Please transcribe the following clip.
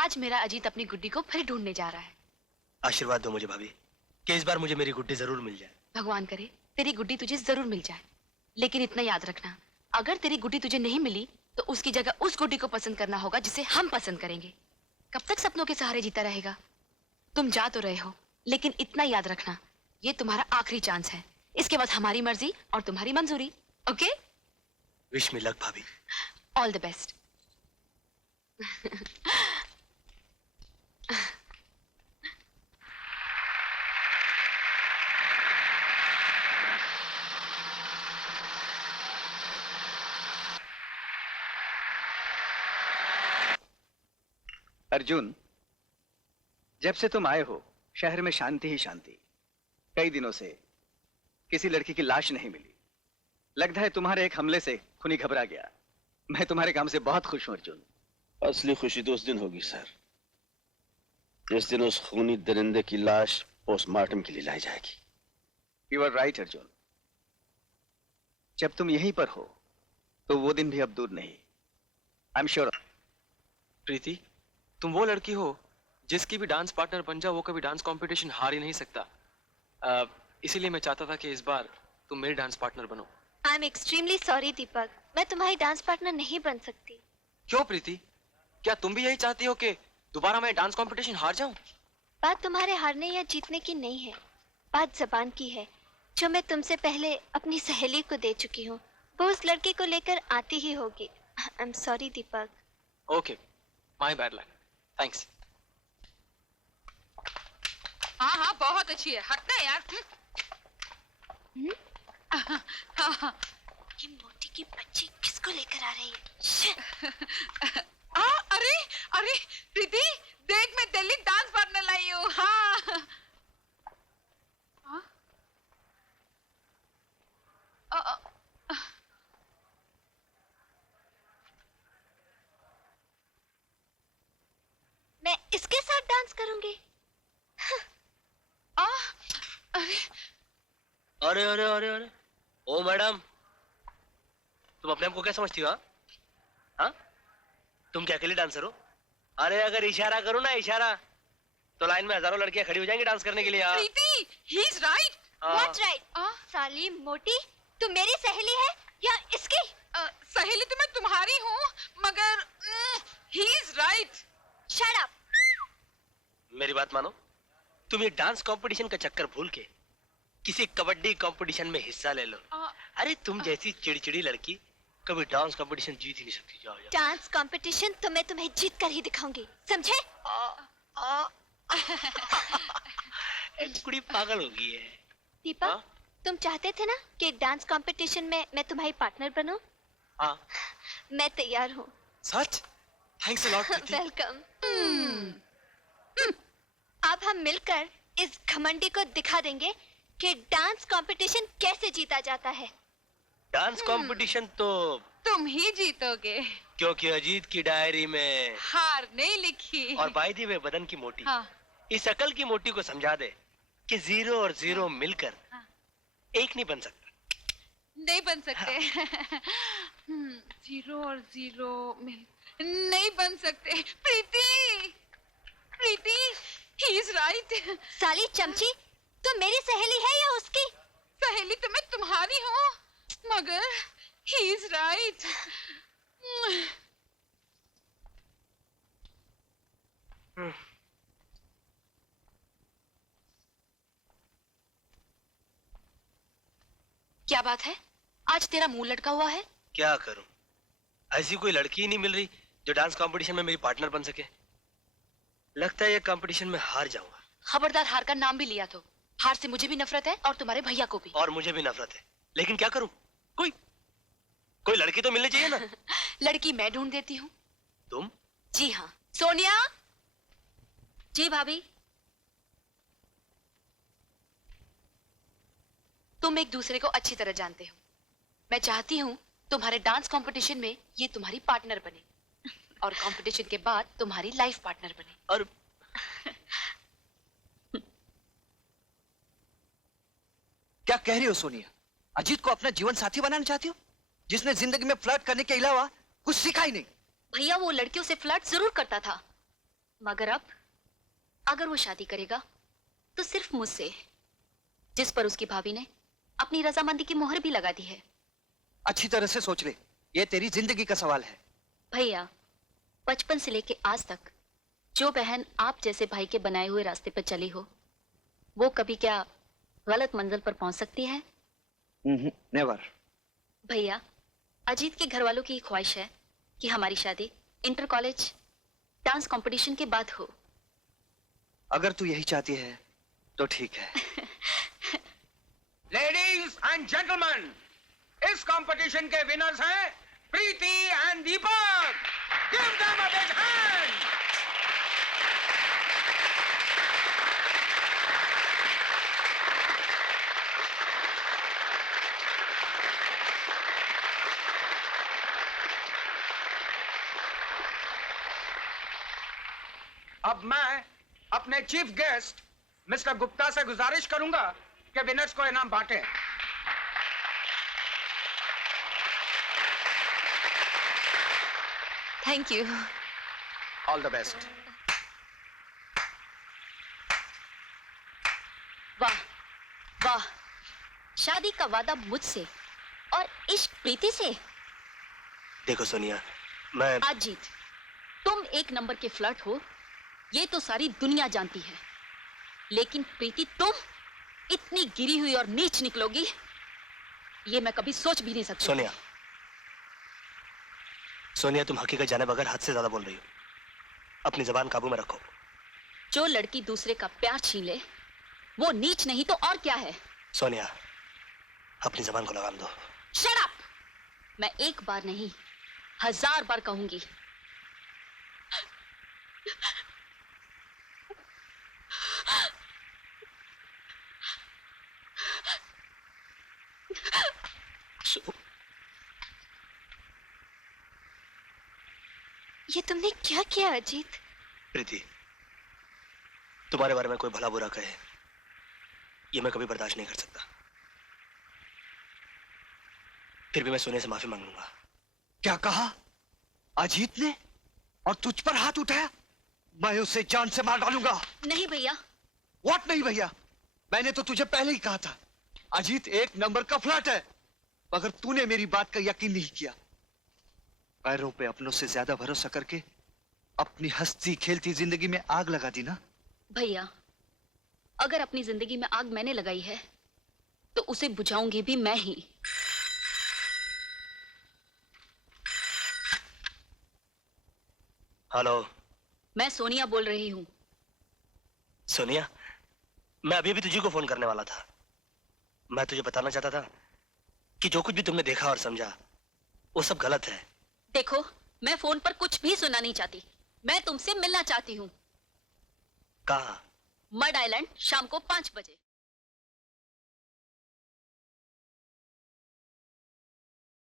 आज मेरा अजीत अपनी गुड्डी को फिर ढूंढने जा रहा है। आशीर्वाद दो मुझे भाभी कि इस बार मुझे मेरी गुड्डी जरूर मिल जाए। भगवान करे तेरी गुड्डी तुझे जरूर मिल जाए, लेकिन इतना याद रखना, अगर तेरी गुड्डी तुझे नहीं मिली तो उसकी जगह उस गुड्डी को पसंद करना होगा जिसे हम पसंद करेंगे। कब तक सपनों के सहारे जीता रहेगा? तुम जा तो रहे हो, लेकिन इतना याद रखना, ये तुम्हारा आखिरी चांस है। इसके बाद हमारी मर्जी और तुम्हारी मंजूरी। ओके? विश मी लक भाभी। All the best. अर्जुन, जब से तुम आए हो शहर में शांति ही शांति। कई दिनों से किसी लड़की की लाश नहीं मिली। लगता है तुम्हारे एक हमले से खूनी घबरा गया। मैं तुम्हारे काम से बहुत खुश हूं अर्जुन। असली खुशी तो उस दिन होगी सर, जिस दिन उस खूनी दरिंदे की लाश पोस्टमार्टम के लिए लाई जाएगी। You are right Arjun. जब तुम यहीं पर हो तो वो दिन भी अब दूर नहीं। I am sure. प्रीति, तुम वो लड़की हो जिसकी भी डांस पार्टनर बन जाओ वो कभी डांस कंपटीशन हार ही नहीं सकता। इसीलिए मैं चाहता था कि इस बार तुम मेरी डांस पार्टनर बनो। आई एम एक्सट्रीमली सॉरी दीपक, मैं तुम्हारी डांस पार्टनर नहीं बन सकती। क्यों प्रीति, क्या तुम भी यही चाहती हो कि दोबारा मैं डांस कंपटीशन हार जाऊं? बात तुम्हारे हारने या जीतने की नहीं है, बात जबान की है, जो मैं तुमसे पहले अपनी सहेली को दे चुकी हूँ। वो उस लड़के को लेकर आती ही होगी। I am sorry Deepak. Okay, my bad luck. Thanks. हाँ हाँ बहुत अच्छी है, हटना यार। ये मोटी की बच्ची किसको लेकर आ रही है? अरे अरे प्रीति देख, मैं दिल्ली डांस पार्टनर लाई हूँ। हाँ मैं इसके साथ डांस करूंगी। अरे अरे अरे अरे ओ मैडम, तुम अपने आप को क्या समझती हो? हाँ, तुम क्या अकेले डांसर हो? अरे अगर इशारा करो ना इशारा, तो लाइन में हजारों लड़कियां खड़ी हो जाएंगी डांस करने के लिए। प्रीति, he is right. What right? साली मोटी, तू मेरी सहेली है या इसकी? सहेली तो मैं तुम्हारी हूँ, मगर he is right. Shut up. मेरी बात मानो, तुम ये डांस कंपटीशन का चक्कर भूल के किसी कबड्डी कंपटीशन में हिस्सा ले लो। अरे तुम जैसी चिड़चिड़ी लड़की कभी डांस कंपटीशन जीत ही नहीं सकती। जाओ जाओ। डांस कंपटीशन तो मैं तुम्हें जीत कर ही दिखाऊंगी, समझे? एक कुड़ी पागल हो गई है। दीपक, तुम चाहते थे ना कि डांस कंपटीशन में मैं तुम्हारी पार्टनर बनूं? हाँ। मैं तैयार हूँ। सच? Thanks a lot Preeti. Welcome. अब हम मिलकर इस घमंडी को दिखा देंगे कि डांस कंपटीशन कैसे जीता जाता है। डांस कंपटीशन तो तुम ही जीतोगे, क्योंकि अजीत की डायरी में हार नहीं लिखी। और बाई दी वे बदन की मोटी। हाँ। इस अकल की मोटी को समझा दे कि जीरो और जीरो मिलकर एक नहीं बन सकता। नहीं बन सकते। जीरो और जीरो मिल नहीं बन सकते। प्रीति, प्रीति, ही इज राइट। साली चमची, तुम मेरी सहेली है या उसकी? सहेली तो मैं तुम्हारी हूँ, मगर ही इज राइट। क्या बात है, आज तेरा मुंह लटका हुआ है? क्या करूं, ऐसी कोई लड़की ही नहीं मिल रही जो डांस कंपटीशन में मेरी पार्टनर बन सके। लगता है ये कंपटीशन में हार जाऊंगा। खबरदार हार का नाम भी लिया तो। हार से मुझे भी नफरत है और तुम्हारे भैया को भी। और मुझे भी नफरत है, लेकिन क्या करूं? कोई लड़की तो मिलनी चाहिए ना। लड़की मैं ढूंढ देती हूँ। तुम? जी हाँ। सोनिया। जी भाभी। तुम एक दूसरे को अच्छी तरह जानते हो। मैं चाहती हूँ तुम्हारे डांस कंपटीशन में ये तुम्हारी पार्टनर बने और कंपटीशन के बाद तुम्हारी लाइफ पार्टनर बने। और क्या कह रही हो सोनिया? अजीत को अपना जीवन साथी बनाना चाहती हो, जिसने जिंदगी में फ्लर्ट करने के अलावा कुछ सीखा ही नहीं? भैया वो लड़कियों से फ्लर्ट जरूर करता था, मगर अब अगर वो शादी करेगा तो सिर्फ मुझसे, जिस पर उसकी भाभी ने अपनी रजामंदी की मोहर भी लगा दी है। अच्छी तरह से सोच ले, ये तेरी जिंदगी का सवाल है। भैया, बचपन से लेके आज तक जो बहन आप जैसे भाई के बनाए हुए रास्ते पर चली हो, वो कभी क्या गलत मंजिल पर पहुंच सकती है? नेवर। भैया, अजीत के घर वालों की ख्वाहिश है कि हमारी शादी इंटर कॉलेज डांस कंपटीशन के बाद हो। अगर तू यही चाहती है तो ठीक है। लेडीज एंड जेंटलमैन, इस कंपटीशन के विनर्स हैं प्रीति and Deepak. Give them a big hand. अब मैं अपने चीफ गेस्ट मिस्टर गुप्ता से गुजारिश करूंगा कि विनर्स को इनाम बांटें। Thank you. All the best. वाह वाह, शादी का वादा मुझसे और इश्क प्रीति से। देखो सोनिया, मैं अजीत, तुम एक नंबर के फ्लर्ट हो, ये तो सारी दुनिया जानती है, लेकिन प्रीति तुम इतनी गिरी हुई और नीच निकलोगी, ये मैं कभी सोच भी नहीं सकती। सोनिया, सोनिया तुम हकीकत जाने बगैर हद से ज्यादा बोल रही हो। अपनी जबान काबू में रखो। जो लड़की दूसरे का प्यार छीन ले वो नीच नहीं तो और क्या है? सोनिया, अपनी जबान को लगाम दो। Shut up! मैं एक बार नहीं 1000 बार कहूंगी। ये तुमने क्या किया अजीत? प्रीति, तुम्हारे बारे में कोई भला बुरा कहे, ये मैं कभी बर्दाश्त नहीं कर सकता। फिर भी मैं सोने से माफी मांग लूंगा। क्या कहा? अजीत ने? और तुझ पर हाथ उठाया? मैं उसे जान से मार डालूंगा। नहीं भैया। व्हाट नहीं भैया? मैंने तो तुझे पहले ही कहा था, अजीत एक नंबर का फ्लर्ट है, मगर तूने मेरी बात का यकीन नहीं किया। पैरों पे अपनों से ज्यादा भरोसा करके अपनी हंसती खेलती जिंदगी में आग लगा दी ना। भैया, अगर अपनी जिंदगी में आग मैंने लगाई है तो उसे बुझाऊंगी भी मैं ही। हेलो, मैं सोनिया बोल रही हूँ। सोनिया, मैं अभी भी तुझे को फोन करने वाला था। मैं तुझे बताना चाहता था कि जो कुछ भी तुमने देखा और समझा वो सब गलत है। देखो, मैं फोन पर कुछ भी सुनना नहीं चाहती, मैं तुमसे मिलना चाहती हूँ। कहाँ? मड आइलैंड, शाम को 5 बजे।